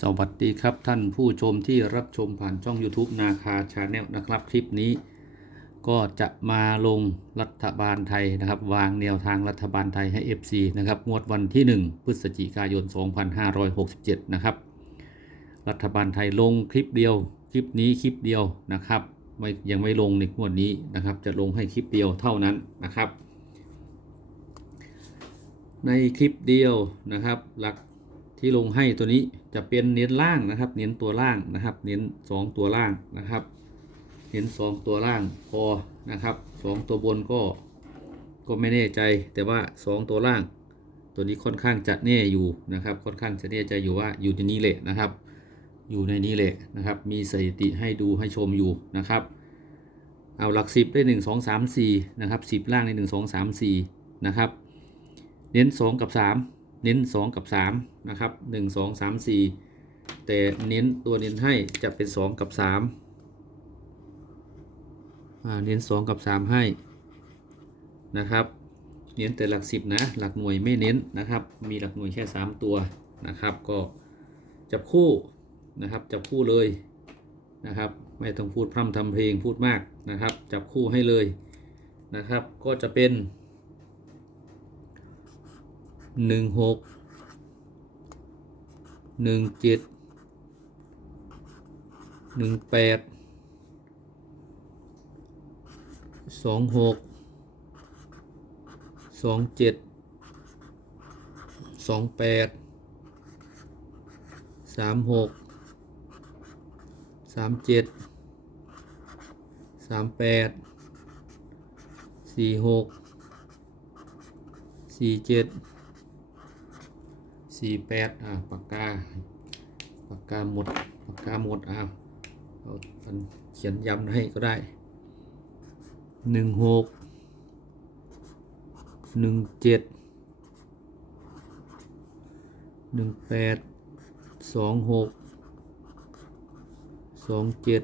สวัสดีครับท่านผู้ชมที่รับชมผ่านช่อง YouTube นาคาชาแนลนะครับ คลิปนี้ ก็จะมาลงรัฐบาลไทยนะครับ วางแนวทางรัฐบาลไทยให้ FC นะครับงวดวันที่ 1 พฤศจิกายน 2567 นะครับ รัฐบาลไทยลงคลิปเดียว คลิปนี้คลิปเดียวนะครับไม่ยังไม่ลงในงวดนี้นะครับ จะลงให้คลิปเดียวเท่านั้นนะครับ ในคลิปเดียวนะครับหลัก ที่ลงให้ตัวนี้จะเป็นเน้นล่างนะครับ เน้นตัวล่างนะครับ เน้นสองตัวล่างนะครับ เน้นสองตัวล่างพอนะครับสองตัวบนก็ก็ไม่แน่ใจ แต่ว่าสองตัวล่าง ตัวนี้ค่อนข้างจะแน่อยู่นะครับ ค่อนข้างจะแน่ใจอยู่ว่าอยู่ในนี้แหละนะครับ อยู่ในนี้แหละนะครับ มีสถิติให้ดูให้ชมอยู่นะครับ เอาหลักสิบได้หนึ่งสองสามสี่นะครับสิบล่างในหนึ่งสองสามสี่นะครับ เน้น 2 กับ 3 เน้น 2 กับ 3 นะครับ 1 2 3 4 แต่เน้นตัวเน้นให้จะเป็น 2 กับ 3 เน้น 2 กับ 3 ให้นะครับ เน้นแต่หลัก 10 นะ หลักหน่วยไม่เน้นนะครับ มีหลักหน่วยแค่ 3 ตัวนะครับ ก็จับคู่นะครับ จับคู่เลยนะครับ ไม่ต้องพูดพร่ำทำเพลงพูดมากนะครับ จับคู่ให้เลยนะครับ ก็จะเป็น หนึ่งหกหนึ่งเจ็ดหนึ่งแปดสองหกสองเจ็ดสองแปดสามหกสามเจ็ดสามแปดสี่หกสี่เจ็ด สี่แปดอ่าปากกาปากกาหมดปากกาหมดอ่าเอาเขียนย้ำให้ก็ได้หนึ่งหกหนึ่งเจ็ดหนึ่งแปดสองหกสองเจ็ด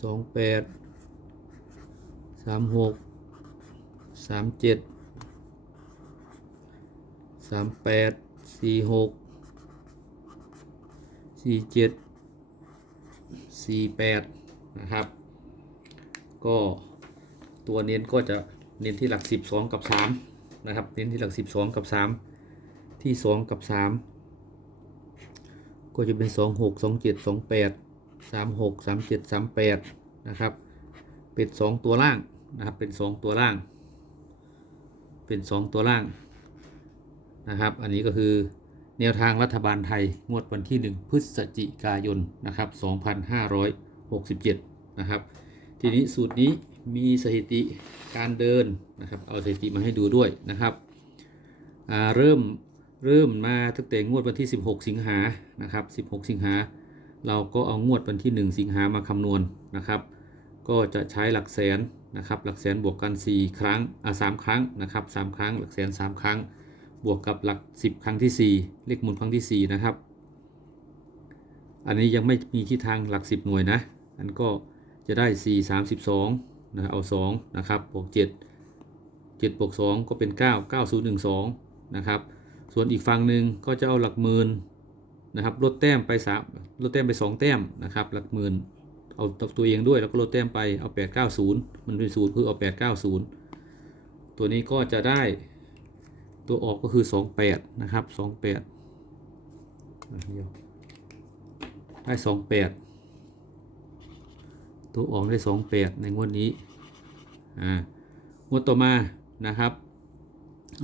สองแปดสามหกสามเจ็ด สามแปดสี่หกสี่เจ็ดสี่แปดนะครับ ก็ตัวเน้นก็จะเน้นที่หลักสิบสองกับสามนะครับ เน้นที่หลักสิบสองกับสามที่สองกับสามก็จะเป็นสองหกสองเจ็ดสองแปดสามหกสามเจ็ดสามแปดนะครับ เป็นสองตัวล่างนะครับ เป็นสองตัวล่าง เป็นสองตัวล่าง นะครับ อันนี้ก็คือแนวทางรัฐบาลไทยงวดวันที่ 1 พฤศจิกายนนะครับ2567นะครับ ทีนี้สูตรนี้มีสถิติการเดินนะครับ เอาสถิติมาให้ดูด้วยนะครับเริ่มเริ่มมาตั้งแต่งวดวันที่ 16 สิงหานะครับ 16 สิงหา เราก็เอางวดวันที่ 1 สิงหามาคำนวณนะครับ ก็จะใช้หลักแสนนะครับ หลักแสนบวกกัน 4 ครั้งอ่า3ครั้งนะครับ 3 ครั้ง หลักแสน 3 ครั้ง บวกกับหลัก 10 ครั้งที่ 4 เลขมูลครั้งที่ 4 นะครับ อันนี้ยังไม่มีที่ทางหลัก 10 หน่วยนะ อันก็จะได้ 4 32นะเอา 2 นะครับ บวก 7 7 บวก 2 ก็เป็น 9 9012 นะครับ ส่วนอีกฝั่งหนึ่งก็จะเอาหลักหมื่นนะครับ ลดแต้มไป3ลดแต้มไป 2 แต้มนะครับ หลักหมื่น เอาตัวเองด้วยแล้วก็ลดแต้มไป เอา 890 มันเป็นศูนย์คือเอา 890 ตัวนี้ก็จะได้ ตัวออกก็คือ28นะครับ28อะเดี๋ยวได้28ตัวออกได้28ในงวดนี้อ่างวดต่อมานะครับ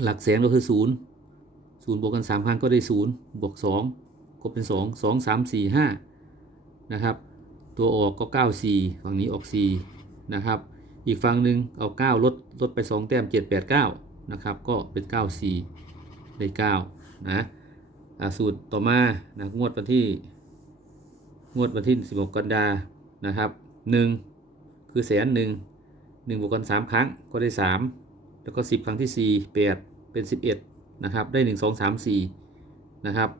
หลักแสนก็คือ0 0บวกกัน3ครั้งก็ได้0บวก2ก็เป็น2 2 3 4 5นะครับ ตัวออกก็94ฝั่งนี้ออก4นะครับ อีกฝั่งหนึ่งเอา9ลดลดไป2แต้ม7 8 9 นะครับ ก็เป็น 94 ได้9นะสูตรต่อมานะงวดวันที่ งวดวันที่ 16 กันยานะครับ 1 คือแสนหนึ่งหนึ่งบวกกัน 3 ครั้งก็ได้ 3 แล้วก็ 10 ครั้งที่ 4 8 เป็น 11 นะครับ ได้ 1 2 3 4 นะครับ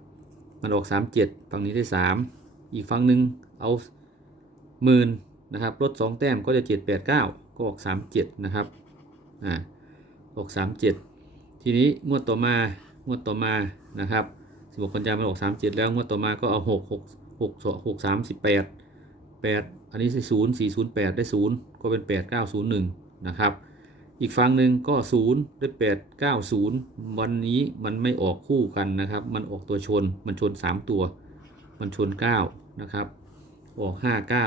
มันออก 37 ฝั่งนี้ได้ 3 อีกฝั่งหนึ่งเอาหมื่นนะครับลด2แต้มก็จะ 7 8 9 ก็ออก 37 นะครับ อ่า ออก37 ทีนี้งวดต่อมางวดต่อมานะครับสิบหกกันยามันออกสามเจ็ดแล้วงวดต่อมาก็เอาหกหกหกหกสามสิบแปดแปดอันนี้是ศูนย์สี่ศูนย์แปดได้ศูนย์ก็เป็นแปดเก้าศูนย์หนึ่งนะครับ อีกฝั่งหนึ่งก็ศูนย์ได้แปดเก้าศูนย์วันนี้มันไม่ออกคู่กันนะครับ มันออกตัวชนมันชนสามตัว มันชนเก้านะครับ ออกห้าเก้า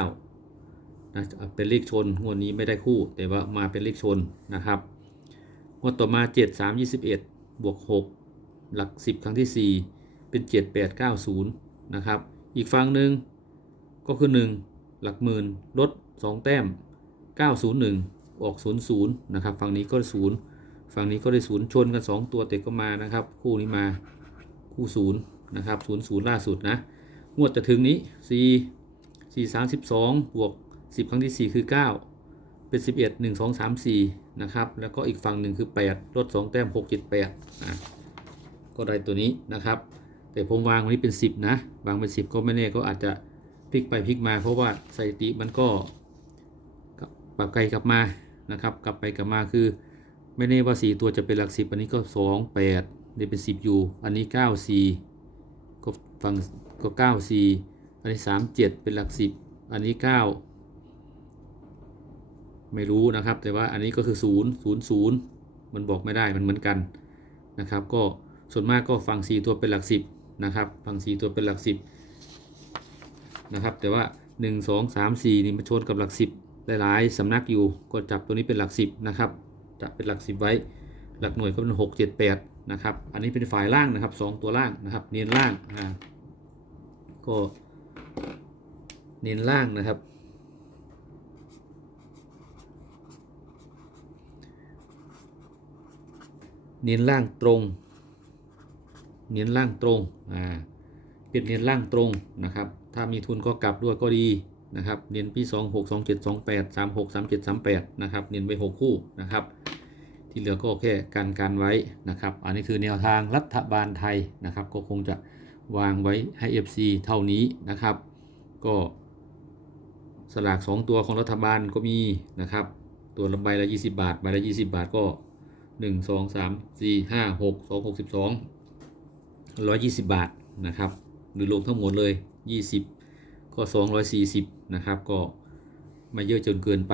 นะเป็นเลขชนงวดนี้ไม่ได้คู่ แต่ว่ามาเป็นเลขชนนะครับ งวดต่อมาเจ็ดสามยี่สิบเอ็ดบวกหกหลักสิบครั้งที่สี่เป็นเจ็ดแปดเก้าศูนย์นะครับ อีกฝั่งหนึ่งก็คือหนึ่งหลักหมื่นลดสองแต้มเก้าศูนย์หนึ่งออกศูนย์ศูนย์นะครับ ฝั่งนี้ก็ศูนย์ฝั่งนี้ก็ได้ศูนย์ชนกันสองตัวแต่ก็มานะครับ คู่นี้มาคู่ศูนย์นะครับศูนย์ศูนย์ล่าสุดนะ งวดจะถึงนี้ 4 4 32 บวก 10 ครั้งที่ 4 คือ 9 เป็น 11 1 2 3 4นะครับแล้วก็อีกฝั่งหนึ่งคือ 8 ลด 2 แต้ม 6 7 8อะก็ได้ตัวนี้นะครับ แต่ผมวางวันนี้เป็น 10 นะ วางเป็น 10 ก็ไม่แน่ก็อาจจะพลิกไปพลิกมา เพราะว่าสถิติมันก็ปรับไกลกลับมานะครับกลับไปกลับมาคือ ไม่แน่ว่า 4 ตัวจะเป็นหลัก 10 อันนี้ก็ 2 8นี่เป็น 10อยู่อันนี้ 9 4 ก็ฝั่งก็เก้าสี่อันนี้สามเจ็ดเป็นหลักสิบอันนี้เก้า ไม่รู้นะครับ แต่ว่าอันนี้ก็คือศูนย์ศูนย์ศูนย์มันบอกไม่ได้มันเหมือนกันนะครับ ก็ส่วนมากก็ฝั่งสี่ตัวเป็นหลักสิบนะครับฝั่งสี่ตัวเป็นหลักสิบนะครับแต่ว่าหนึ่งสองสามสี่นี่มาชนกับหลักสิบหลายๆสำนักอยู่ก็จับตัวนี้เป็นหลักสิบนะครับจะเป็นหลักสิบไว้ หลักหน่วยก็เป็นหกเจ็ดแปดนะครับอันนี้เป็นฝ่ายล่างนะครับสองตัวล่างนะครับ เนียนล่างอ่าก็เน้นล่างนะครับ เน้นล่างตรง เน้นล่างตรงอ่าเป็นเน้นล่างตรงนะครับ ถ้ามีทุนก็กลับด้วยก็ดีนะครับ เน้นพี่สองหกสองเจ็ดสองแปดสามหกสามเจ็ดสามแปดนะครับ เน้นไปหกคู่นะครับ ที่เหลือก็แค่การการไว้นะครับ อันนี้คือแนวทางรัฐบาลไทยนะครับ ก็คงจะวางไว้ให้ FC เท่านี้นะครับ ก็สลาก 2 ตัวของรัฐบาลก็มีนะครับ ตัวละใบละ 20 บาท ใบละ 20 บาทก็ 1 2 3 4 5 6 2 6 12 120บสองร้อยยี่สิบบาทนะครับ หรือรวมทั้งหมดเลย20ก็240นะครับ ก็ไม่เยอะจนเกินไป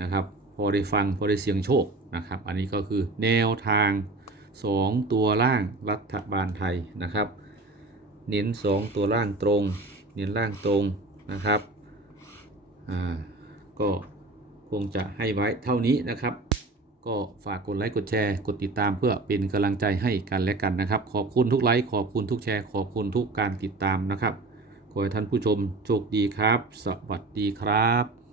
นะครับ พอได้ฟังพอได้เสียงโชคนะครับ อันนี้ก็คือแนวทาง2ตัวล่างรัฐบาลไทยนะครับ เน้น2ตัวล่างตรง เน้นล่างตรงนะครับ อ่า ก็คงจะให้ไว้เท่านี้นะครับ ก็ฝากกดไลค์กดแชร์กดติดตามเพื่อเป็นกำลังใจให้กันและกันนะครับ ขอบคุณทุกไลค์ขอบคุณทุกแชร์ขอบคุณทุกการติดตามนะครับขอให้ท่านผู้ชมโชคดีครับ สวัสดีครับ